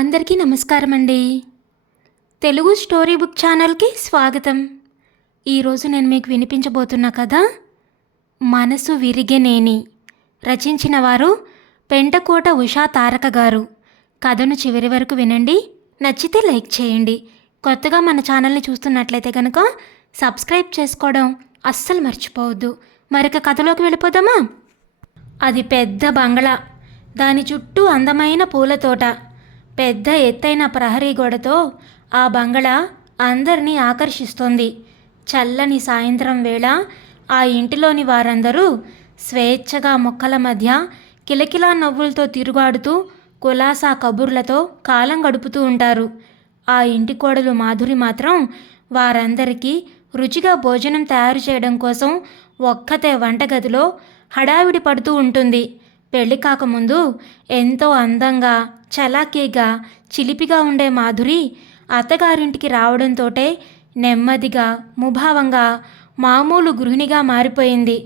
అందరికీ నమస్కారం అండి తెలుగు స్టోరీ బుక్ ఛానల్కి స్వాగతం. ఈరోజు నేను మీకు వినిపించబోతున్న కథ మనసు విరిగేనేని రచించిన వారు పెంటకోట ఉషా తారక గారు. కథను చివరి వరకు వినండి నచ్చితే లైక్ చేయండి. కొత్తగా మన ఛానల్ని చూస్తున్నట్లయితే కనుక సబ్స్క్రైబ్ చేసుకోవడం అస్సలు మర్చిపోవద్దు. మరొక కథలోకి వెళ్ళిపోదామా? అది పెద్ద బంగళా దాని చుట్టూ అందమైన పూల తోట. పెద్ద ఎత్తైన ప్రహరీ గోడతో ఆ బంగళా అందరినీ ఆకర్షిస్తోంది. చల్లని సాయంత్రం వేళ ఆ ఇంటిలోని వారందరూ స్వేచ్ఛగా మొక్కల మధ్య కిలకిలా నవ్వులతో తిరుగాడుతూ కులాసా కబుర్లతో కాలం గడుపుతూ ఉంటారు. ఆ ఇంటి కోడలు మాధురి మాత్రం వారందరికీ రుచిగా భోజనం తయారు చేయడం కోసం ఒక్కతే వంటగదిలో హడావిడి పడుతూ ఉంటుంది. పెళ్ళి కాకముందు ఎంతో అందంగా చలాకీగా చిలిపిగా ఉండే మాధురి అత్తగారింటికి రావడంతోటే నెమ్మదిగా ముభావంగా మామూలు గృహిణిగా మారిపోయింది.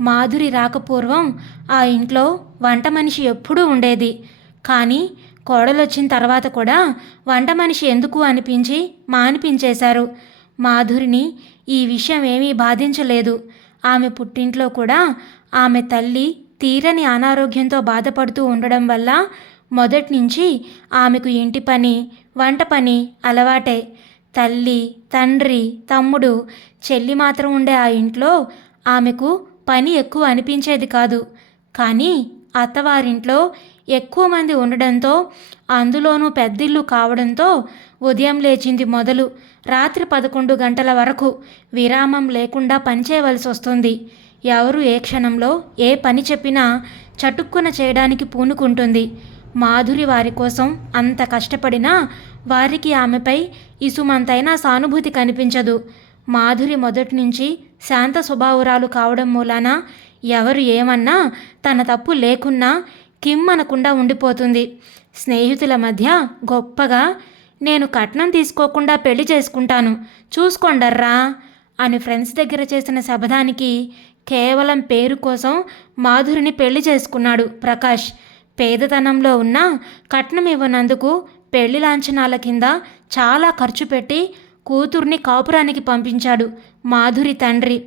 మాధురి రాకపూర్వం ఆ ఇంట్లో వంట మనిషి ఎప్పుడూ ఉండేది. కానీ కోడలొచ్చిన తర్వాత కూడా వంట మనిషి ఎందుకు అనిపించి మానిపించేశారు. మాధురిని ఈ విషయం ఏమీ బాధించలేదు. ఆమె పుట్టింట్లో కూడా ఆమె తల్లి తీరని అనారోగ్యంతో బాధపడుతూ ఉండడం వల్ల మొదట్నుంచి ఆమెకు ఇంటి పని వంట పని అలవాటే. తల్లి తండ్రి తమ్ముడు చెల్లి మాత్రం ఉండే ఆ ఇంట్లో ఆమెకు పని ఎక్కువ అనిపించేది కాదు. కానీ అత్తవారింట్లో ఎక్కువ మంది ఉండడంతో అందులోనూ పెద్దిల్లు కావడంతో ఉదయం లేచింది మొదలు. రాత్రి పదకొండు గంటల వరకు విరామం లేకుండా పనిచేయవలసి వస్తుంది. ఎవరు ఏ క్షణంలో ఏ పని చెప్పినా చటుక్కున చేయడానికి పూనుకుంటుంది. మాధురి వారి కోసం అంత కష్టపడినా వారికి ఆమెపై ఇసుమంతైనా సానుభూతి కనిపించదు. మాధురి మొదటి నుంచి శాంత స్వభావురాలు కావడం మూలాన ఎవరు ఏమన్నా తన తప్పు లేకున్నా కిమ్ అనకుండా ఉండిపోతుంది. స్నేహితుల మధ్య గొప్పగా నేను కట్నం తీసుకోకుండా పెళ్ళి చేసుకుంటాను. చూసుకోండర్రా అని ఫ్రెండ్స్ దగ్గర చేసిన శబదానికి కేవలం పేరు కోసం మాధురిని పెళ్ళి చేసుకున్నాడు ప్రకాష్. పేదతనంలో ఉన్న కట్నం ఇవ్వనందుకు పెళ్ళి లాంఛనాల కింద చాలా ఖర్చు పెట్టి కూతుర్ని కాపురానికి పంపించాడు మాధురి తండ్రి.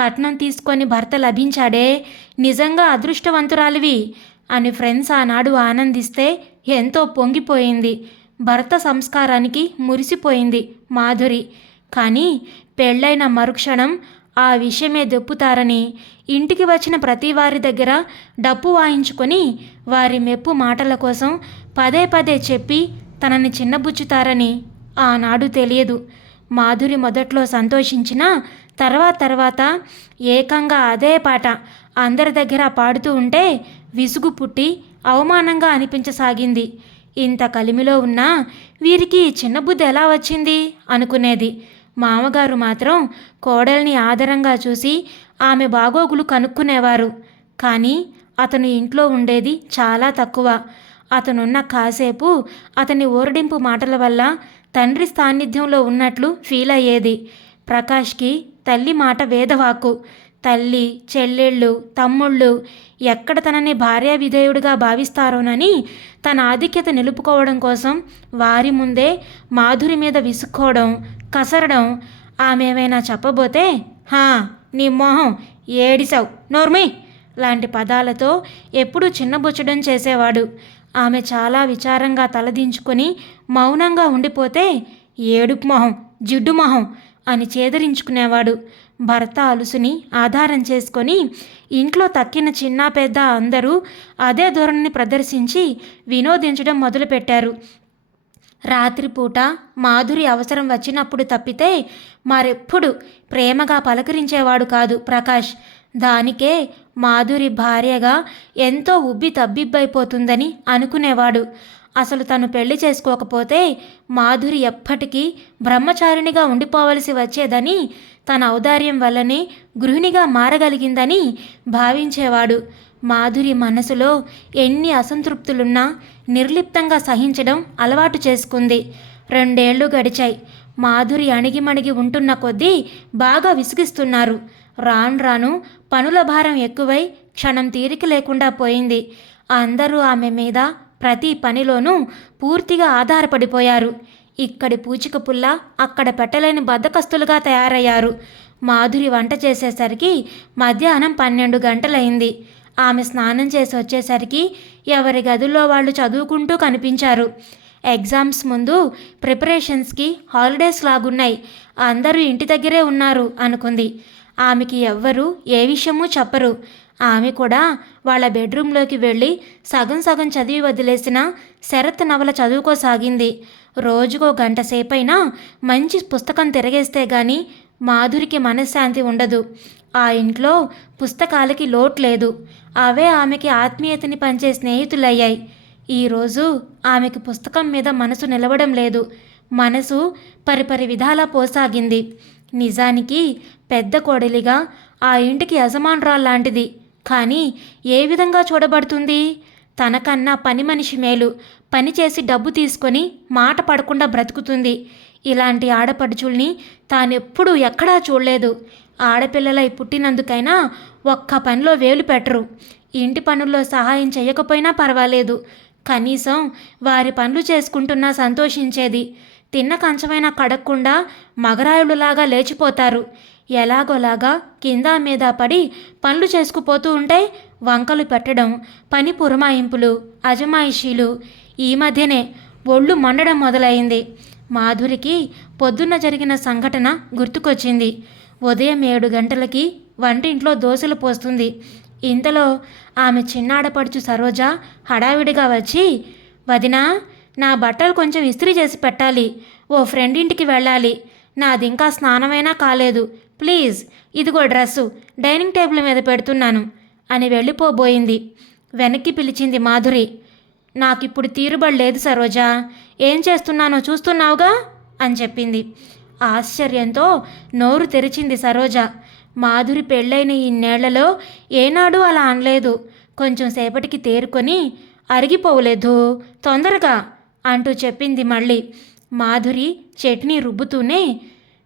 కట్నం తీసుకొని భర్త లభించాడే నిజంగా అదృష్టవంతురాలివి అని ఫ్రెండ్స్ ఆనాడు ఆనందిస్తే ఎంతో పొంగిపోయింది. భర్త సంస్కారానికి మురిసిపోయింది మాధురి. కానీ పెళ్ళైన మరుక్షణం ఆ విషయమే దొప్పుతారని ఇంటికి వచ్చిన ప్రతి వారి దగ్గర డప్పు వాయించుకొని వారి మెప్పు మాటల కోసం పదే పదే చెప్పి తనని చిన్నబుచ్చుతారని ఆనాడు తెలియదు. మాధురి మొదట్లో సంతోషించినా తర్వాత తర్వాత ఏకంగా అదే పాట అందరి దగ్గర పాడుతూ ఉంటే విసుగు పుట్టి అవమానంగా అనిపించసాగింది. ఇంత కలిమిలో ఉన్నా వీరికి చిన్న బుద్ధి ఎలా వచ్చింది? అనుకునేది. మామగారు మాత్రం కోడల్ని ఆదరంగా చూసి ఆమె బాగోగులు కనుక్కునేవారు. కానీ అతను ఇంట్లో ఉండేది చాలా తక్కువ. అతనున్న కాసేపు అతని ఊరడింపు మాటల వల్ల తండ్రి సాన్నిధ్యంలో ఉన్నట్లు ఫీల్ అయ్యేది. ప్రకాష్కి తల్లి మాట వేదవాకు తల్లి చెల్లెళ్ళు తమ్ముళ్ళు ఎక్కడ తనని భార్యా విధేయుడిగా భావిస్తారోనని తన ఆధిక్యత నిలుపుకోవడం కోసం వారి ముందే మాధురి మీద విసుక్కోవడం కసరడం. ఆమె ఏమైనా చెప్పబోతే హా నీ మొహం ఏడిసావు నోర్మి! లాంటి పదాలతో ఎప్పుడూ చిన్నబుచ్చడం చేసేవాడు. ఆమె చాలా విచారంగా తలదించుకొని మౌనంగా ఉండిపోతే ఏడుపు మొహం జిడ్డు మొహం! అని చేదరించుకునేవాడు. భర్త అలుసుని ఆధారం చేసుకొని ఇంట్లో తక్కిన చిన్న పెద్ద అందరూ అదే ధోరణిని ప్రదర్శించి వినోదించడం మొదలుపెట్టారు. రాత్రిపూట మాధురి అవసరం వచ్చినప్పుడు తప్పితే మరెప్పుడు ప్రేమగా పలకరించేవాడు కాదు ప్రకాష్. దానికే మాధురి భార్యగా ఎంతో ఉబ్బి తబ్బిబ్బైపోతుందని అనుకునేవాడు. అసలు తను పెళ్ళి చేసుకోకపోతే మాధురి ఎప్పటికీ బ్రహ్మచారిణిగా ఉండిపోవలసి వచ్చేదని తన ఔదార్యం వల్లనే గృహిణిగా మారగలిగిందని భావించేవాడు. మాధురి మనసులో ఎన్ని అసంతృప్తులున్నా నిర్లిప్తంగా సహించడం అలవాటు చేసుకుంది. రెండేళ్ళు గడిచాయి. మాధురి అణిగిమణిగి ఉంటున్న కొద్దీ బాగా విసిగిస్తున్నారు. రాను రాను పనుల భారం ఎక్కువై క్షణం తీరిక లేకుండా పోయింది. అందరూ ఆమె మీద ప్రతి పనిలోనూ పూర్తిగా ఆధారపడిపోయారు. ఇక్కడి పూచిక పుల్ల అక్కడ పెట్టలేని బద్దకస్తులుగా తయారయ్యారు. మాధురి వంట చేసేసరికి మధ్యాహ్నం పన్నెండు గంటలైంది. ఆమె స్నానం చేసి వచ్చేసరికి ఎవరి గదుల్లో వాళ్ళు చదువుకుంటూ కనిపించారు. ఎగ్జామ్స్ ముందు ప్రిపరేషన్స్కి హాలిడేస్ లాగున్నాయి. అందరూ ఇంటి దగ్గరే ఉన్నారు అనుకుంది. ఆమెకి ఎవ్వరూ ఏ విషయమూ చెప్పరు. ఆమె కూడా వాళ్ళ బెడ్రూమ్లోకి వెళ్ళి సగం సగం చదివి వదిలేసిన శరత్ నవల చదువుకోసాగింది రోజుకో గంట సేపైనా మంచి పుస్తకం తిరగేస్తే గాని మాధురికి మనశ్శాంతి ఉండదు. ఆ ఇంట్లో పుస్తకాలకి లోటు లేదు. అవే ఆమెకి ఆత్మీయతని పంచే స్నేహితులయ్యాయి. ఈరోజు ఆమెకి పుస్తకం మీద మనసు నిలవడం లేదు. మనసు పరిపరి విధాలా పోసాగింది. నిజానికి పెద్ద కోడలిగా ఆ ఇంటికి యజమానురాల్లాంటిది కానీ ఏ విధంగా చూడబడుతుంది? తనకన్నా పని మనిషి మేలు. పని చేసి డబ్బు తీసుకొని మాట పడకుండా బ్రతుకుతుంది. ఇలాంటి ఆడపడుచుల్ని తానెప్పుడూ ఎక్కడా చూడలేదు. ఆడపిల్లలై పుట్టినందుకైనా ఒక్క పనిలో వేలు పెట్టరు. ఇంటి పనుల్లో సహాయం చేయకపోయినా పర్వాలేదు. కనీసం వారి పనులు చేసుకుంటున్నా సంతోషించేది. తిన్న కంచమైనా కడక్కుండా మగరాయుడులాగా లేచిపోతారు. ఎలాగోలాగా కింద మీద పడి పనులు చేసుకుపోతూ ఉంటే వంకలు పెట్టడం పని పురమాయింపులు అజమాయిషీలు ఈ మధ్యనే ఒళ్ళు మండడం మొదలైంది. మాధురికి పొద్దున్న జరిగిన సంఘటన గుర్తుకొచ్చింది. ఉదయం ఏడు గంటలకి వంటింట్లో దోశలు పోస్తుంది. ఇంతలో ఆమె చిన్నాడపడుచు సరోజ హడావిడిగా వచ్చి వదినా నా బట్టలు కొంచెం ఇస్త్రీ చేసి పెట్టాలి. ఓ ఫ్రెండ్ ఇంటికి వెళ్ళాలి. నాది ఇంకా స్నానమైనా కాలేదు. ప్లీజ్ ఇదిగో డ్రెస్సు డైనింగ్ టేబుల్ మీద పెడుతున్నాను అని వెళ్ళిపోబోయింది. వెనక్కి పిలిచింది మాధురి నాకిప్పుడు తీరుబడి లేదు సరోజా. ఏం చేస్తున్నానో చూస్తున్నావుగా? అని చెప్పింది. ఆశ్చర్యంతో నోరు తెరిచింది సరోజ. మాధురి పెళ్ళైన ఈ ఏనాడూ అలా అనలేదు. కొంచెం సేపటికి తేరుకొని అరిగిపోవలేదు తొందరగా అంటూ చెప్పింది మళ్ళీ. మాధురి చట్నీ రుబ్బుతూనే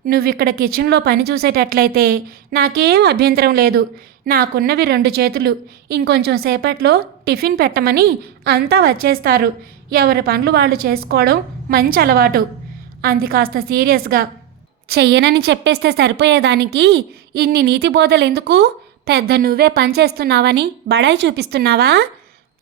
నువ్విక్కడ కిచెన్లో పని చూసేటట్లయితే నాకేం అభ్యంతరం లేదు. నాకున్నవి రెండు చేతులు. ఇంకొంచెం సేపట్లో టిఫిన్ పెట్టమని అంతా వచ్చేస్తారు. ఎవరి పనులు వాళ్ళు చేసుకోవడం మంచి అలవాటు అంది కాస్త సీరియస్గా. చెయ్యనని చెప్పేస్తే సరిపోయేదానికి ఇన్ని నీతి బోధలు ఎందుకు? పెద్ద నువ్వే పనిచేస్తున్నావని బడాయి చూపిస్తున్నావా?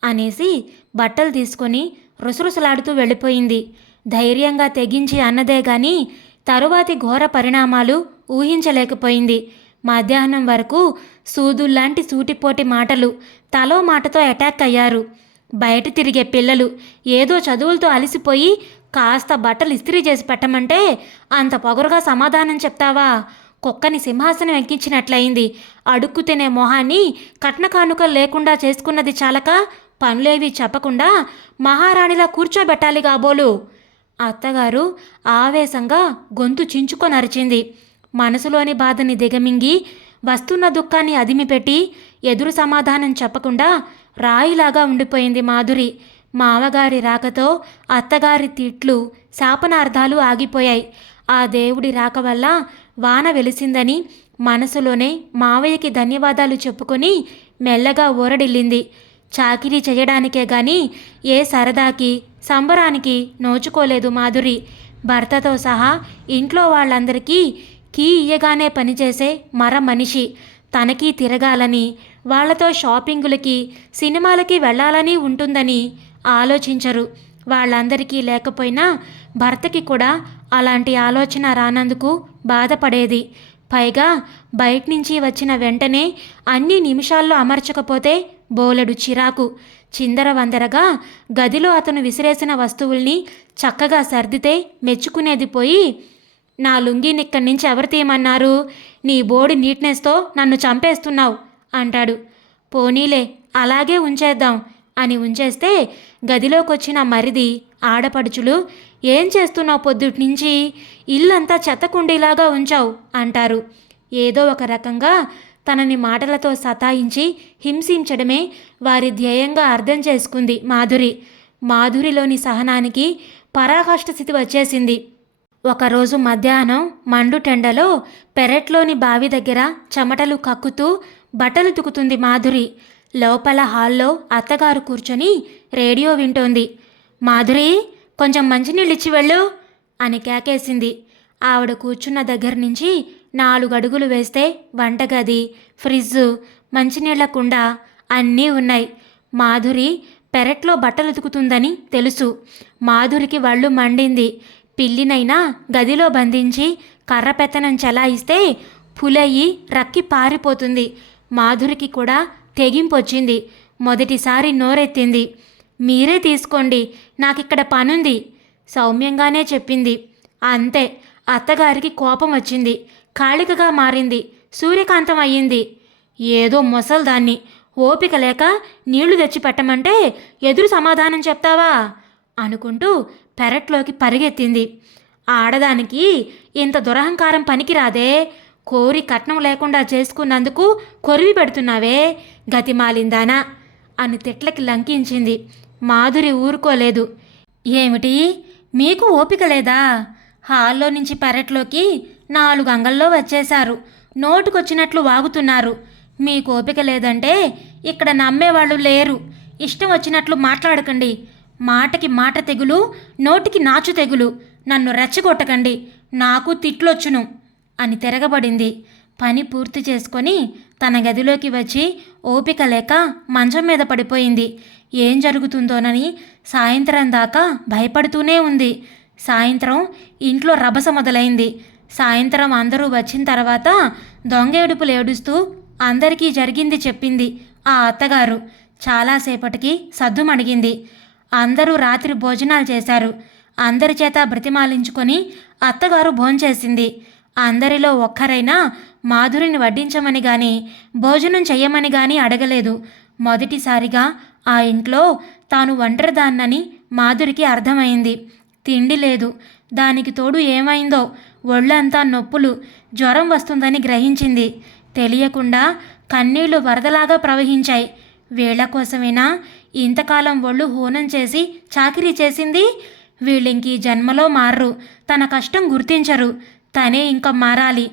అనేసి బట్టలు తీసుకొని రుసరుసలాడుతూ వెళ్ళిపోయింది. ధైర్యంగా తెగించి అన్నదే గాని తరువాతి ఘోర పరిణామాలు ఊహించలేకపోయింది. మధ్యాహ్నం వరకు సూదుల్లాంటి సూటిపోటి మాటలు తలో మాటతో అటాక్ అయ్యారు. బయట తిరిగే పిల్లలు ఏదో చదువులతో అలసిపోయి కాస్త బట్టలు ఇస్త్రీ చేసి పెట్టమంటే అంత పొగరుగా సమాధానం చెప్తావా? కుక్కని సింహాసనం ఎక్కించినట్లయింది. అడుక్కు తినే మొహాన్ని కట్న కానుకలు లేకుండా చేసుకున్నది చాలక పనులేవి చెప్పకుండా మహారాణిలా కూర్చోబెట్టాలి కాబోలు. అత్తగారు ఆవేశంగా గొంతు చించుకొని అరిచింది మనసులోని బాధని దిగమింగి వస్తున్న దుఃఖాన్ని అదిమిపెట్టి ఎదురు సమాధానం చెప్పకుండా రాయిలాగా ఉండిపోయింది మాధురి. మామగారి రాకతో అత్తగారి తిట్లు శాపనార్థాలు ఆగిపోయాయి. ఆ దేవుడి రాక వల్ల వాన వెలిసిందని మనసులోనే మావయ్యకి ధన్యవాదాలు చెప్పుకొని మెల్లగా ఊరడిల్లింది. చాకిరీ చేయడానికే గాని ఏ సరదాకి సంబరానికి నోచుకోలేదు మాధురి. భర్తతో సహా ఇంట్లో వాళ్ళందరికీ కీ ఇయ్యగానే పనిచేసే మర మనిషి. తనకి తిరగాలని వాళ్ళతో షాపింగులకి సినిమాలకి వెళ్ళాలని ఉంటుందని ఆలోచించరు. వాళ్ళందరికీ లేకపోయినా భర్తకి కూడా అలాంటి ఆలోచన రానందుకు బాధపడేది. పైగా బయట నుంచి వచ్చిన వెంటనే అన్ని నిమిషాల్లో అమర్చకపోతే బోలెడు చిరాకు. చిందర వందరగా గదిలో అతను విసిరేసిన వస్తువుల్ని చక్కగా సర్దితే మెచ్చుకునేది పోయి నా లుంగీని ఇక్కడి నుంచి ఎవరు తీయమన్నారు? నీ బోడి నీట్నెస్తో నన్ను చంపేస్తున్నావు అంటాడు. పోనీలే అలాగే ఉంచేద్దాం అని ఉంచేస్తే గదిలోకొచ్చిన మరిది ఆడపడుచులు ఏం చేస్తున్నావు పొద్దుటి నుంచి ఇల్లంతా చెత్తకుండీలాగా ఉంచావు అంటారు. ఏదో ఒక రకంగా తనని మాటలతో సతాయించి హింసించడమే వారి ధ్యేయంగా అర్థం చేసుకుంది మాధురి. మాధురిలోని సహనానికి పరాకాష్ఠ స్థితి వచ్చేసింది. ఒకరోజు మధ్యాహ్నం మండుటెండలో పెరట్లోని బావి దగ్గర చెమటలు కక్కుతూ బట్టలు తుకుతుంది మాధురి. లోపల హాల్లో అత్తగారు కూర్చొని రేడియో వింటోంది. మాధురి కొంచెం మంచినీళ్ళు ఇచ్చి వెళ్ళు అని కేకేసింది. ఆవిడ కూర్చున్న దగ్గర నుంచి నాలుగు అడుగులు వేస్తే వంటగది ఫ్రిడ్జ్ మంచినీళ్ళ కుండ అన్నీ ఉన్నాయి. మాధురి పెరట్లో బట్టలు ఉతుకుతుందని తెలుసు. మాధురికి వళ్ళు మండింది. పిల్లినైనా గదిలో బంధించి కర్ర పెత్తనం పులయ్యి రక్కి పారిపోతుంది. మాధురికి కూడా తెగింపొచ్చింది. మొదటిసారి నోరెత్తింది. మీరే తీసుకోండి నాకిక్కడ పనుంది సౌమ్యంగానే చెప్పింది. అంతే అత్తగారికి కోపం వచ్చింది కాళికగా మారింది సూర్యకాంతం అయ్యింది. ఏదో మొసల్దాన్ని ఓపిక లేక నీళ్ళు తెచ్చి పెట్టమంటే ఎదురు సమాధానం చెప్తావా? అనుకుంటూ పెరట్లోకి పరిగెత్తింది. ఆడదానికి ఇంత దురహంకారం పనికిరాదే కోరి కట్నం లేకుండా చేసుకున్నందుకు కొరివి పెడుతున్నావే గతిమాలిందానా అని తిట్లకి లంకించింది. మాధురి ఊరుకోలేదు. ఏమిటి? మీకు ఓపిక లేదా? హాల్లో నుంచి పెరట్లోకి నాలుగు అంగల్లో వచ్చేశారు. నోటుకొచ్చినట్లు వాగుతున్నారు. మీకు ఓపిక లేదంటే ఇక్కడ నమ్మేవాళ్ళు లేరు. ఇష్టం వచ్చినట్లు మాట్లాడకండి. మాటకి మాట తెగులు నోటికి నాచు తెగులు. నన్ను రెచ్చగొట్టకండి. నాకు తిట్లొచ్చును అని తిరగబడింది. పని పూర్తి చేసుకొని తన గదిలోకి వచ్చి ఓపిక లేక మంచం మీద పడిపోయింది. ఏం జరుగుతుందోనని సాయంత్రం దాకా భయపడుతూనే ఉంది. సాయంత్రం ఇంట్లో రభస మొదలైంది. సాయంత్రం అందరూ వచ్చిన తర్వాత దొంగేడుపులు ఏడుస్తూ అందరికీ జరిగింది చెప్పింది ఆ అత్తగారు. చాలాసేపటికి సద్దుమణిగింది అందరూ రాత్రి భోజనాలు చేశారు. అందరి చేత బ్రతిమాలించుకొని అత్తగారు భోంచేసింది. అందరిలో ఒక్కరైనా మాధురిని వడ్డించమని గాని భోజనం చెయ్యమని గాని అడగలేదు. మొదటిసారిగా ఆ ఇంట్లో తాను ఒంటరిదాన్నని మాధురికి అర్థమైంది. తిండి లేదు. దానికి తోడు ఏమైందో ఒళ్ళంతా నొప్పులు జ్వరం వస్తుందని గ్రహించింది. తెలియకుండా కన్నీళ్ళు వరదలాగా ప్రవహించాయి. వీళ్ళ కోసమేనా ఇంతకాలం ఒళ్ళు హూనం చేసి చాకిరీ చేసింది? వీళ్ళింకీ జన్మలో మారరు. తన కష్టం గుర్తించరు. తనే ఇంకా మారాలి.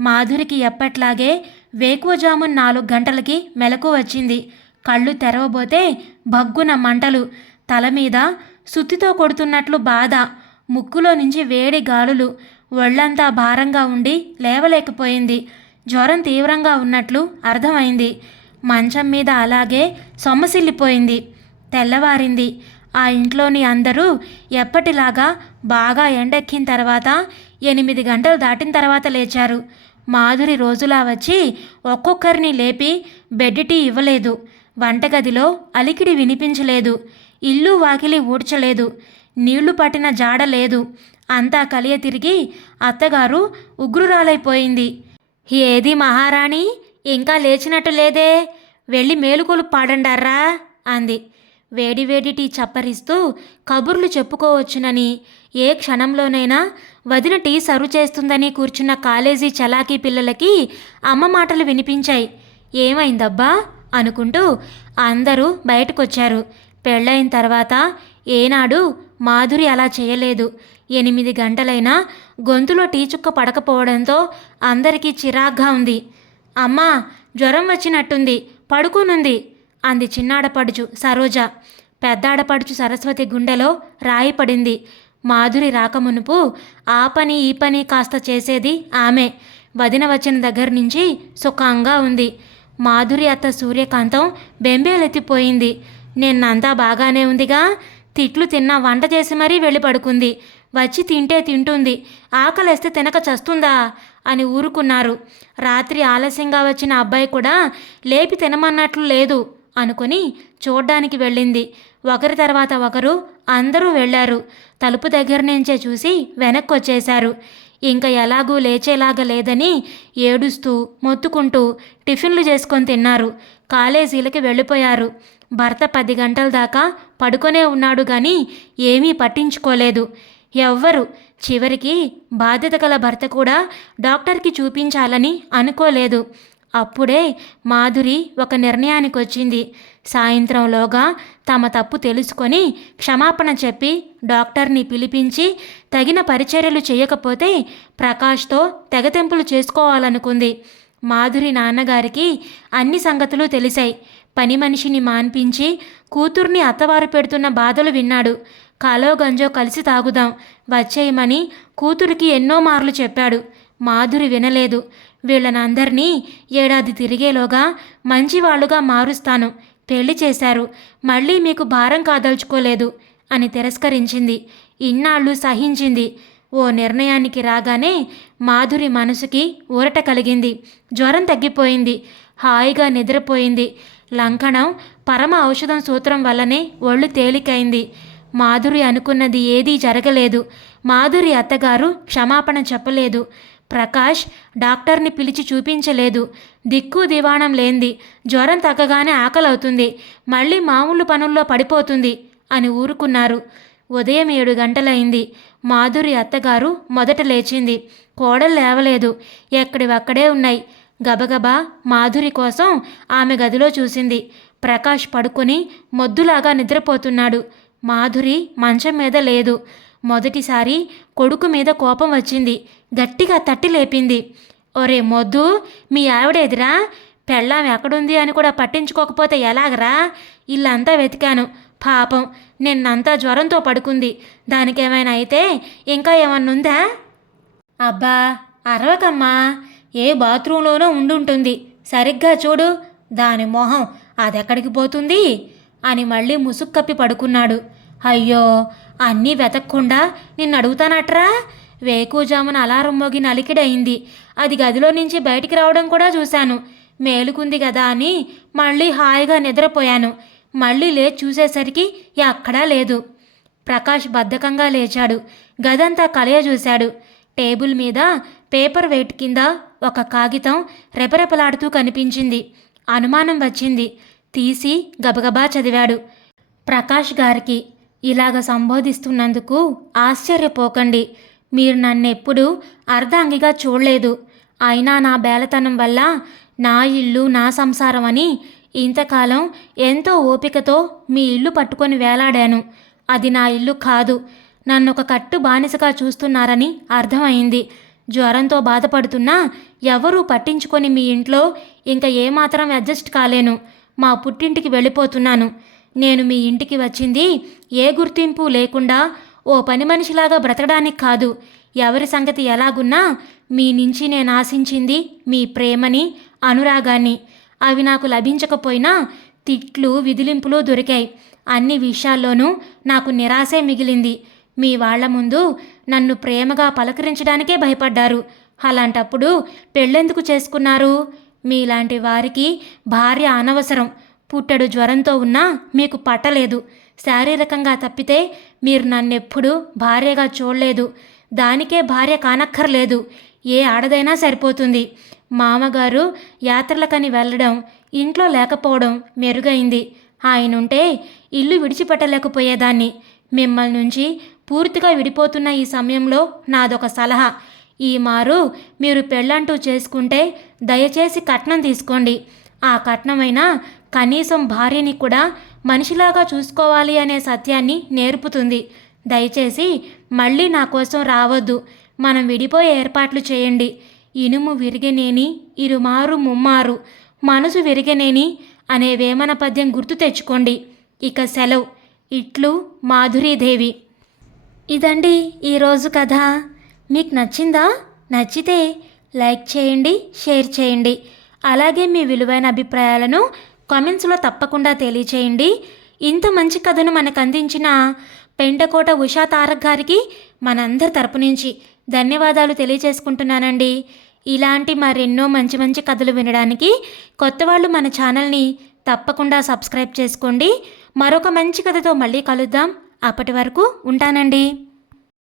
మాధురికి ఎప్పట్లాగే వేకువజామున్ నాలుగు గంటలకి మెలకు వచ్చింది. కళ్ళు తెరవబోతే భగ్గున మంటలు తల మీద సుత్తితో కొడుతున్నట్లు బాధ ముక్కులో నుంచి వేడి గాలులు ఒళ్ళంతా భారంగా ఉండి లేవలేకపోయింది. జ్వరం తీవ్రంగా ఉన్నట్లు అర్థమైంది. మంచం మీద అలాగే సొమ్మసిల్లిపోయింది. తెల్లవారింది. ఆ ఇంట్లోని అందరూ ఎప్పటిలాగా బాగా ఎండెక్కిన తర్వాత ఎనిమిది గంటలు దాటిన తర్వాత లేచారు. మాధురి రోజులా వచ్చి ఒక్కొక్కరిని లేపి బెడ్ టీ ఇవ్వలేదు. వంటగదిలో అలికిడి వినిపించలేదు. ఇల్లు వాకిలి ఊడ్చలేదు. నీళ్ళు పట్టిన జాడ లేదు. అంతా కలియ తిరిగి అత్తగారు ఉగ్రురాలైపోయింది. ఏది మహారాణి? ఇంకా లేచినట్టు లేదే. వెళ్ళి మేలుకొలు పాడండారా? అంది. వేడివేడి టీ చప్పరిస్తూ కబుర్లు చెప్పుకోవచ్చునని. ఏ క్షణంలోనైనా వదిన టీ సర్వ్ చేస్తుందని కూర్చున్న కాలేజీ చలాకీ పిల్లలకి అమ్మ మాటలు వినిపించాయి. ఏమైందబ్బా? అనుకుంటూ అందరూ బయటకొచ్చారు. పెళ్ళైన తర్వాత ఏనాడు మాధురి అలా చేయలేదు. ఎనిమిది గంటలైనా గొంతులో టీచుక్క పడకపోవడంతో అందరికీ చిరాగ్గా ఉంది. అమ్మా జ్వరం వచ్చినట్టుంది పడుకోనుంది అంది చిన్నాడపడుచు సరోజ. పెద్దాడపడుచు సరస్వతి గుండెలో రాయి పడింది. మాధురి రాకమునుపు ఆ పని ఈ పని కాస్త చేసేది ఆమె. వదిన వచ్చిన దగ్గర నుంచి సుఖంగా ఉంది. మాధురి అత్త సూర్యకాంతం బెంబేలెత్తిపోయింది. నిన్నంతా బాగానే ఉందిగా. తిట్లు తిన్నా వంట చేసి మరీ వెళ్ళి పడుకుంది. వచ్చి తింటే తింటుంది. ఆకలేస్తే తినక చస్తుందా? అని ఊరుకున్నారు. రాత్రి ఆలస్యంగా వచ్చిన అబ్బాయి కూడా లేపి తినమన్నట్లు లేదు అనుకుని చూడ్డానికి వెళ్ళింది. ఒకరి తర్వాత ఒకరు అందరూ వెళ్ళారు. తలుపు దగ్గర నుంచే చూసి వెనక్కి వచ్చేశారు ఇంకా ఎలాగూ లేచేలాగా లేదని ఏడుస్తూ మొత్తుకుంటూ టిఫిన్లు చేసుకొని తిన్నారు. కాలేజీలకి వెళ్ళిపోయారు. భర్త పది గంటల దాకా పడుకొనే ఉన్నాడు కానీ ఏమీ పట్టించుకోలేదు. ఎవ్వరు. చివరికి బాధ్యత గల భర్త కూడా డాక్టర్కి చూపించాలని అనుకోలేదు. అప్పుడే మాధురి ఒక నిర్ణయానికి వచ్చింది సాయంత్రంలోగా తమ తప్పు తెలుసుకొని క్షమాపణ చెప్పి డాక్టర్ని పిలిపించి తగిన పరిచర్యలు చేయకపోతే ప్రకాష్తో తెగతెంపులు చేసుకోవాలనుకుంది. మాధురి నాన్నగారికి అన్ని సంగతులు తెలిసాయి పని మనిషిని మాన్పించి కూతుర్ని అత్తవారు పెడుతున్న బాధలు విన్నాడు. కాలో గంజో కలిసి తాగుదాం వచ్చేయమని కూతురికి ఎన్నో మార్లు చెప్పాడు. మాధురి వినలేదు. వీళ్ళనందరినీ ఏడాది తిరిగేలోగా మంచివాళ్ళుగా మారుస్తాను. పెళ్ళి చేశారు. మళ్ళీ మీకు భారం కాదలుచుకోలేదు అని తిరస్కరించింది. ఇన్నాళ్ళు సహించింది. ఓ నిర్ణయానికి రాగానే మాధురి మనసుకి ఊరట కలిగింది. జ్వరం తగ్గిపోయింది. హాయిగా నిద్రపోయింది. లంకణం పరమ ఔషధం సూత్రం వల్లనే ఒళ్ళు తేలికైంది. మాధురి అనుకున్నది ఏదీ జరగలేదు. మాధురి అత్తగారు క్షమాపణ చెప్పలేదు. ప్రకాష్ డాక్టర్ని పిలిచి చూపించలేదు. దిక్కు దివాణం లేంది. జ్వరం తగ్గగానే ఆకలవుతుంది. మళ్ళీ మామూలు పనుల్లో పడిపోతుంది అని ఊరుకున్నారు. ఉదయం ఏడు గంటలైంది. మాధురి అత్తగారు మొదట లేచింది. కోడలు లేవలేదు. ఎక్కడివక్కడే ఉన్నాయి. గబగబా మాధురి కోసం ఆమె గదిలో చూసింది. ప్రకాష్ పడుకొని మొద్దులాగా నిద్రపోతున్నాడు. మాధురి మంచం మీద లేదు. మొదటిసారి కొడుకు మీద కోపం వచ్చింది. గట్టిగా తట్టి లేపింది. ఒరే మొద్దు మీ ఆవిడేదిరా పెళ్ళాం ఎక్కడుంది అని కూడా పట్టించుకోకపోతే ఎలాగరా? ఇల్లంతా వెతికాను. పాపం నిన్నంతా జ్వరంతో పడుకుంది. దానికేమైనా అయితే ఇంకా ఏమన్నుందా? అబ్బా అరవకమ్మా. ఏ బాత్రూంలోనో ఉండుంటుంది. సరిగ్గా చూడు దాని మొహం అదెక్కడికి పోతుంది? అని మళ్ళీ ముసుక్కప్పి పడుకున్నాడు. అయ్యో అన్నీ వెతక్కుండా నిన్ను అడుగుతానట్రా వేకుజామున అలారం మోగి అలికిడయింది అది గదిలో నుంచి బయటికి రావడం కూడా చూశాను. మేలుకుంది కదా అని మళ్ళీ హాయిగా నిద్రపోయాను. మళ్ళీ లేచి చూసేసరికి ఎక్కడా లేదు. ప్రకాష్ బద్ధకంగా లేచాడు. గదంతా కలయ చూశాడు. టేబుల్ మీద పేపర్ వెయిట్ కింద ఒక కాగితం రెపరెపలాడుతూ కనిపించింది. అనుమానం వచ్చింది. తీసి గబగబా చదివాడు. ప్రకాష్ గారికి ఇలాగ సంబోధిస్తున్నందుకు ఆశ్చర్యపోకండి. మీరు నన్నెప్పుడు అర్ధాంగిగా చూడలేదు. అయినా నా బేలతనం వల్ల నా ఇల్లు నా సంసారం అని ఇంతకాలం ఎంతో ఓపికతో మీ ఇల్లు పట్టుకొని వేలాడాను. అది నా ఇల్లు కాదు. నన్ను ఒక కట్టు బానిసగా చూస్తున్నారని అర్థమైంది. జ్వరంతో బాధపడుతున్నా ఎవరూ పట్టించుకొని మీ ఇంట్లో ఇంకా ఏమాత్రం అడ్జస్ట్ కాలేను. మా పుట్టింటికి వెళ్ళిపోతున్నాను. నేను మీ ఇంటికి వచ్చింది ఏ గుర్తింపు లేకుండా ఓ పని మనిషిలాగా బ్రతకడానికి కాదు. ఎవరి సంగతి ఎలాగున్నా మీ నుంచి నేను ఆశించింది మీ ప్రేమని అనురాగాన్ని. అవి నాకు లభించకపోయినా తిట్లు విదిలింపులు దొరికాయి. అన్ని విషయాల్లోనూ నాకు నిరాశే మిగిలింది. మీ వాళ్ళ ముందు నన్ను ప్రేమగా పలకరించడానికే భయపడ్డారు. అలాంటప్పుడు పెళ్ళెందుకు చేసుకున్నారు? మీలాంటి వారికి భార్య అనవసరం. పుట్టడు జ్వరంతో ఉన్నా మీకు పట్టలేదు. శారీరకంగా తప్పితే మీరు నన్నెప్పుడూ భార్యగా చూడలేదు. దానికే భార్య కానక్కర్లేదు. ఏ ఆడదైనా సరిపోతుంది. మామగారు యాత్రలకని వెళ్ళడం ఇంట్లో లేకపోవడం మెరుగైంది. ఆయనుంటే ఇల్లు విడిచిపెట్టలేకపోయేదాన్ని. మిమ్మల్ని నుంచి పూర్తిగా విడిపోతున్న ఈ సమయంలో నాదొక సలహా. ఈ మారు మీరు పెళ్ళంటూ చేసుకుంటే దయచేసి కట్నం తీసుకోండి. ఆ కట్నమైనా కనీసం భార్యని కూడా మనిషిలాగా చూసుకోవాలి అనే సత్యాన్ని నేర్పుతుంది. దయచేసి మళ్ళీ నా కోసం రావద్దు. మనం విడిపోయే ఏర్పాట్లు చేయండి. ఇనుము విరిగనేని ఇరుమారు ముమ్మారు. మనసు విరిగనేని అనే వేమన పద్యం గుర్తు తెచ్చుకోండి. ఇక సెలవు. ఇట్లు మాధురీదేవి. ఇదండి ఈరోజు కథ. మీకు నచ్చిందా? నచ్చితే లైక్ చేయండి షేర్ చేయండి. అలాగే మీ విలువైన అభిప్రాయాలను కామెంట్స్లో తప్పకుండా తెలియచేయండి. ఇంత మంచి కథను మనకు అందించిన పెంటకోట ఉషా తారక్ గారికి మనందరి తరపు నుంచి ధన్యవాదాలు తెలియజేసుకుంటున్నానండి ఇలాంటి మరెన్నో మంచి మంచి కథలు వినడానికి కొత్త వాళ్ళు మన ఛానల్ని తప్పకుండా సబ్స్క్రైబ్ చేసుకోండి. మరొక మంచి కథతో మళ్ళీ కలుద్దాం. అప్పటి వరకు ఉంటానండి.